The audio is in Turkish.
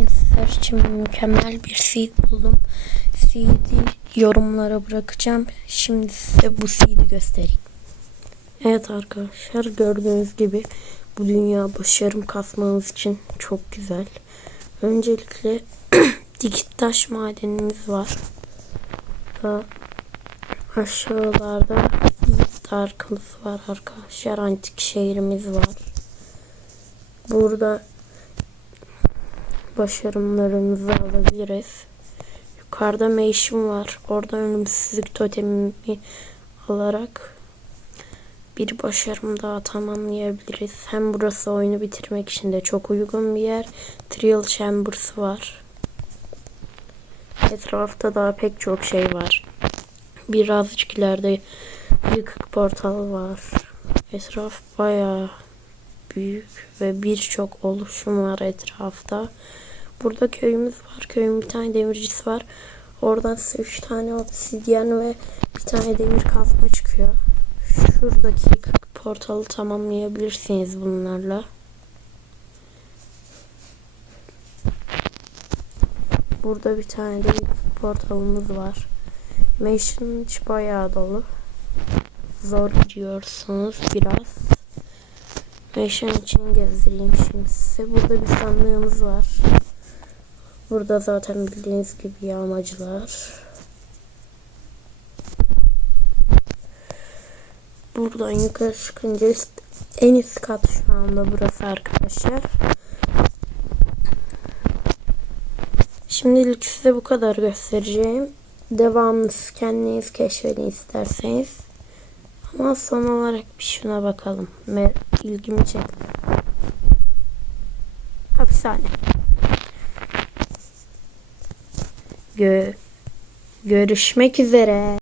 Bugün için mükemmel bir seed buldum. Seed'i yorumlara bırakacağım. Şimdi size bu seed'i göstereyim. Evet arkadaşlar gördüğünüz gibi bu dünya başarım kasmanız için çok güzel. Öncelikle dikit taş madenimiz var. Daha aşağılarda Yiğit Arkımız var arkadaşlar. Antik şehrimiz var. Burada başarımlarımızı alabiliriz. Yukarıda meşim var. Orada ölümsüzlük totemimi alarak bir başarım daha tamamlayabiliriz. Hem burası oyunu bitirmek için de çok uygun bir yer. Trial Chambers var. Etrafta daha pek çok şey var. Birazcık ileride yıkık portal var. Etraf bayağı büyük ve birçok oluşum var etrafta. Burada köyümüz var. Köyün bir tane demircisi var. Oradan size 3 tane obsidyen ve bir tane demir kazma çıkıyor. Şuradaki portalı tamamlayabilirsiniz bunlarla. Burada bir tane de portalımız var. Mansion içi bayağı dolu. Zor gidiyorsunuz biraz. Mansion için gezdireyim şimdi size. Burada bir sandığımız var. Burada zaten bildiğiniz gibi yağmacılar. Buradan yukarı çıkınca en üst kat şu anda burası arkadaşlar. Şimdilik size bu kadar göstereceğim. Devamını siz kendiniz keşfedin isterseniz. Ama son olarak bir şuna bakalım. Ve ilgimi çekti. Hapishane. Gö Görüşmek üzere.